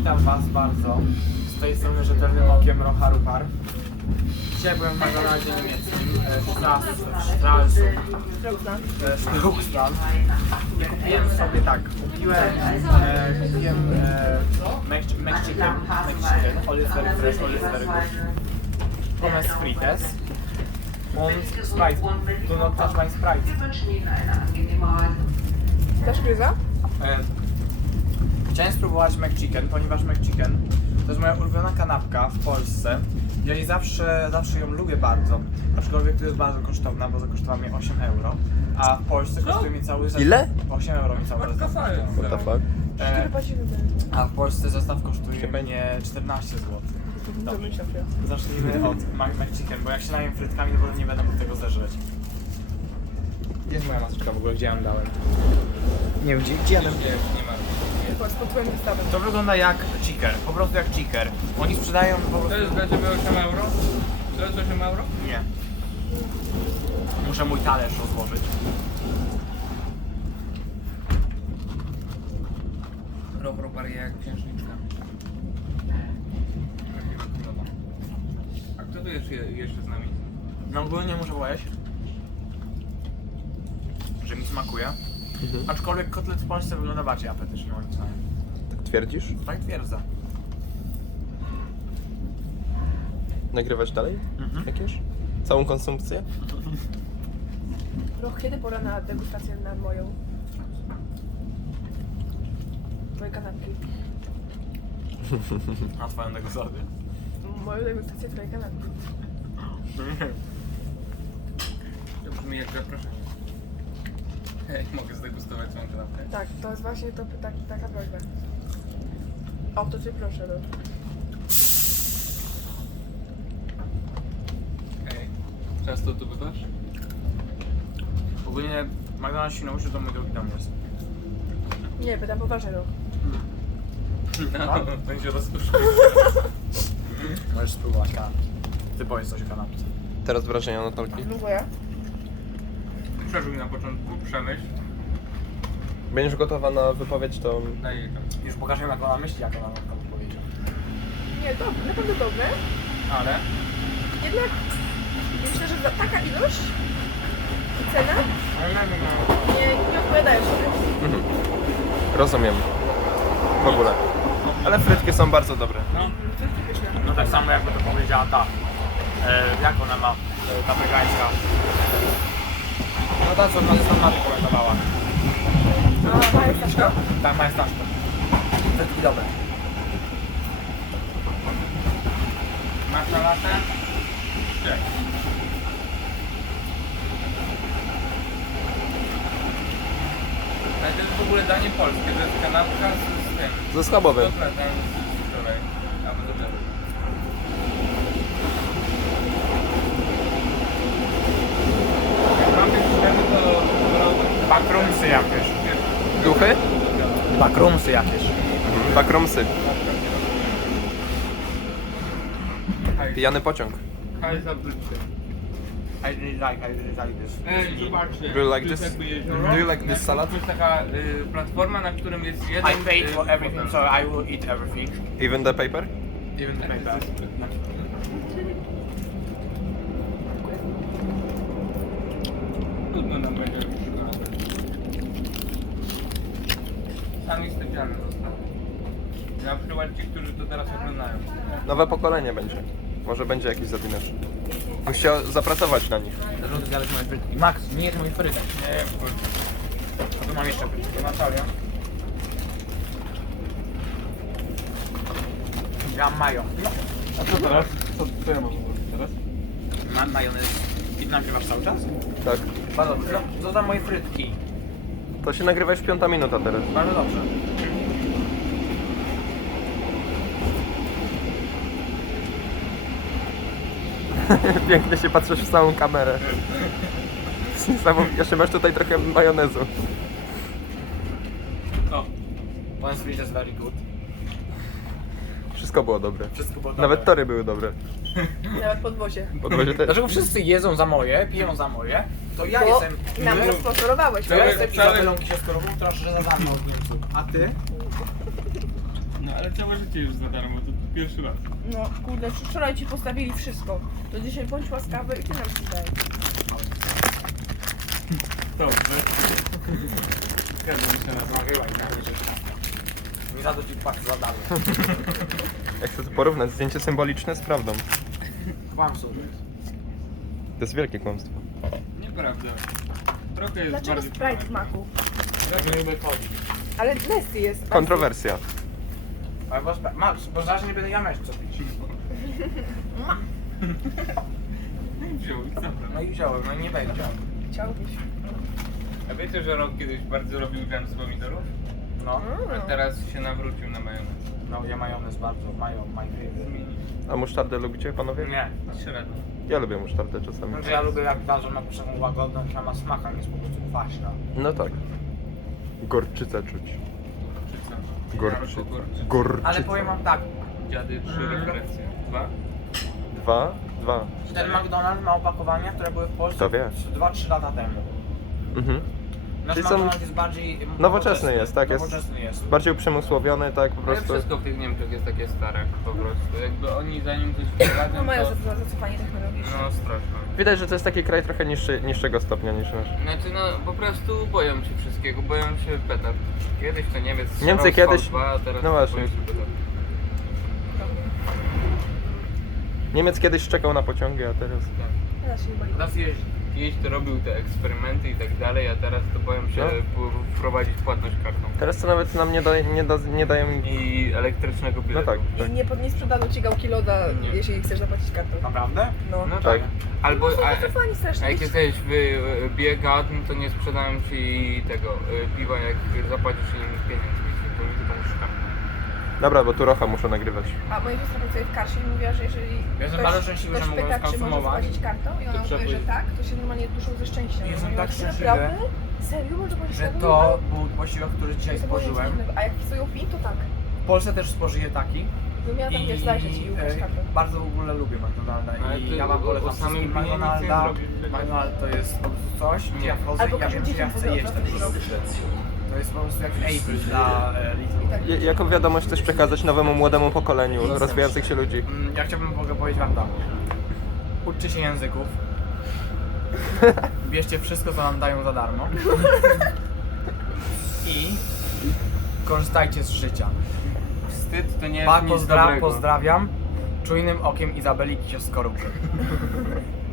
Witam was bardzo. Z tej strony rzetelnym okiem Rocharuchar. Dzisiaj byłem w McDonaldzie niemieckim Straussland i kupiłem sobie tak, kupiłem McChicken, all is very fresh, all is very good. Pommes frites und Sprite. Do not touch my Sprite. Dasz gryza? Chciałem spróbować McChicken, ponieważ McChicken to jest moja ulubiona kanapka w Polsce. Ja jej zawsze ją lubię bardzo, aczkolwiek to jest bardzo kosztowna, bo zakosztowała mnie 8 euro, a w Polsce kosztuje mi cały zestaw. Ile? 8 euro mi cały zestaw. What the fuck? Który płacimy? A w Polsce zestaw kosztuje mnie 14 zł. Dobrze, zacznijmy od McChicken, bo jak się najem frytkami, to potem nie będę mógł tego zeżreć. Gdzie jest moja maseczka w ogóle? Gdzie ją dałem? Nie wiem, gdzie ja dałem? Nie ma. Pod twoim wystawem. To wygląda jak chicker, po prostu jak chicker. Oni sprzedają po prostu... To jest dla Ciebie 8 euro? To jest 8 euro? Nie. Muszę mój talerz rozłożyć. Rower jak księżniczka. A kto tu jest jeszcze z nami? No ogólnie muszę powiedzieć, że mi smakuje. Aczkolwiek kotlet w Polsce wygląda bardziej apetycznie moim zdaniem. Tak twierdzisz? Tak twierdzę. Nagrywasz dalej? Jakieś? Całą konsumpcję? Roch, kiedy pora na degustację na moją? Twoje kanapki. Na twoją degustację? Moją degustację twojej kanapki. To brzmi jak zaproszenie. Hej, mogę zdegustować swoją kanapkę? Tak, to jest właśnie to, taka prośba. O, to cię proszę, Roch. Hej, często tu bywasz? Ogólnie McDonald's Świnoujście to mój drugi dom jest. Nie, pytam poważnie, Roch. No, będzie rozkoszny. Możesz spróbować kanapki. Ty powiedz coś o kanapce. Teraz wrażenia Natalki. Dziękuję. Przeżyj na początku, przemyśl, Będziesz gotowa na wypowiedź, to... daj jej tam. Już pokażę jak ona myśli, jak ona nam powiedział. Nie, dobre, naprawdę dobre. Ale? Jednak myślę, że za taka ilość i cena nie odpowiadają sobie. Rozumiem. W ogóle. Ale frytki są bardzo dobre. No tak samo jakby to powiedziała ta, jak ona ma, ta wegańska. No ta co ona zresztą Mary komentowała. A, Maja Staszka? Tak, Maja Staszka. Frytki dobre. Masz salatę? Tak. Ale to jest w ogóle danie polskie, to jest kanapka z tym. Ze schabowym. Z kotletem z wczoraj. Albo z obiadu. Jak mam być szczery, to wolałbym... Bakrumsy jakieś. Duchy? Bakrumsy jakieś. Bakromsy. Hej, Pijany pociąg. hej, zabójcy. I really like this. Ej, zobaczcie. Do you like Tu jest this? jakby jezioro. Do you like this salad? To jest taka platforma, na którym jest jeden... I paid for everything, hotel. so I will eat everything. Even the paper? Even the paper. Trudno nam będzie sami specjalne zostały. Na przykład ci, którzy to teraz oglądają. Nowe pokolenie będzie. Może będzie jakiś zadymiarz. Musiał zapracować na nich. Żółty zależy moje frytki. Max, nie jest mój frytek. Nie, kurczę. A tu mam jeszcze frytki. Natalia. Ja mam mayo. No. A co teraz? Co ja mam zrobić teraz? Mam majonez. I nagrywasz cały czas? Tak. Bardzo dobrze. Co za moje frytki? To się nagrywa już 5 minuta teraz. Bardzo dobrze. Pięknie się patrzysz w całą kamerę. Jeszcze masz tutaj trochę majonezu. O, One sweet is very good. Wszystko było dobre. Wszystko było Nawet dobre. tory były dobre. Nawet podwozie. Podwozie też. Dlaczego wszyscy jedzą za moje, piją za moje? To ja Bo jestem... nam rozsponsorowałeś. To ja Cały- jestem cały- Izabelą Kisielskorową, która szczerze za mną od Niemców. A ty? No ale całe życie już za darmo, to pierwszy raz. No kurde, wczoraj ci postawili wszystko. To dzisiaj bądź łaskawy i ty nam ci daj. Dobrze. Zgadzam się na to. Nagrywaj, nie za to ci płacę za darmo. Jak chcę to porównać, zdjęcie symboliczne z prawdą. Kłamstwo. To jest wielkie kłamstwo. Nieprawda. Trochę jest Dlaczego bardziej Sprite w maku? Jak nie lubię chodzi. Ale Nesty jest. Kontrowersja. Ale Max, bo zaraz nie będę ja mieć co pić. wziął i zabrał. No i wziąłem, no i nie będzie. Chciałbyś. A wiecie, że Rok kiedyś bardzo lubił dżem z pomidorów? No, A teraz się nawrócił na majonez. no ja majonez bardzo, my favorite. A musztardę lubicie, panowie? Nie. Średnio. Ja lubię musztardę czasami. Znaczy ja lubię jak darzą na przykład łagodność, a ma smak, a nie jest po prostu kwaśna. No tak. Gorczycę czuć. Czy co? Gorczyca. Gorczyca. Gorczyca. Ale powiem wam tak, Dziady 3 referencje. 2? Dwa. ten McDonald's ma opakowania, które były w Polsce Kto wie? 2-3 lata temu. Mhm. Nasz Czyli są- McDonald's jest bardziej Nowoczesny jest, tak, jest. Nowoczesny jest. Bardziej uprzemysłowiony, tak po Ale prostu. wszystko w tych Niemczech jest takie stare po prostu. Jakby oni zanim coś wprowadzą, No mają to... zacofanie technologiczne. No straszne. Widać, że to jest taki kraj trochę niższego stopnia niż nasz. Znaczy no po prostu boją się wszystkiego, boją się petard. Kiedyś to Niemiec strzelał Niemcy z kiedyś- V2, a teraz no właśnie. boją się petard. Niemiec kiedyś szczekał na pociągi, a teraz... Teraz się boi. Raz jeździ. Kiedyś to robił te eksperymenty i tak dalej, a teraz to boją się wprowadzić płatność kartą. Teraz to nawet nam nie dają... I elektrycznego No biletu. tak, tak. I nie sprzedano ci gałki loda, Nie. jeśli chcesz zapłacić kartą. Naprawdę? No. No Tak. tak. Albo, Są zacofani a strasznie. jak jesteś w biegat, to nie sprzedają ci tego piwa, jak zapłacisz im pieniędzmi, bo mi to szukam. Dobra, bo tu Rocha muszę nagrywać. A moja siostra pracuje w Karsie i mówiła, że jeżeli Jestem bardzo szczęśliwy, że ktoś mogłem pyta, czy może skonsumować. zapłacić kartą i ona mówi, że tak, to się normalnie duszą ze szczęścia. Jestem Ja mówię, tak "Ty szczęśliwy, naprawdę? Serio? Może płacić Że kartą?" to był posiłek, który dzisiaj To było nic spożyłem. dziwnego. A jak psują PIN, to tak. W Polsce też spożyję taki. No miała tam wiesz, zajrzeć i ukraść kartę. bardzo w ogóle lubię McDonalda Ale i to ja wam o polecam samym wszystkim pinie nic nie McDonalda. zrobisz. McDonald's to jest po prostu coś, gdzie ja wchodzę Albo i ja każdy wiem, że ja dzieciom chcę powie, jeść o ten co produkt. To jest po prostu jak April dla Lidl. Tak. Jaką wiadomość chcesz przekazać nowemu młodemu pokoleniu rozwijających się ludzi? Ja chciałbym w ogóle powiedzieć wam tak. Uczcie się języków. Bierzcie wszystko, co wam dają za darmo. I korzystajcie z życia. Wstyd to nie jest nic dobrego. Pozdrawiam. Czujnym okiem Izabeli Kisio-Skorupy.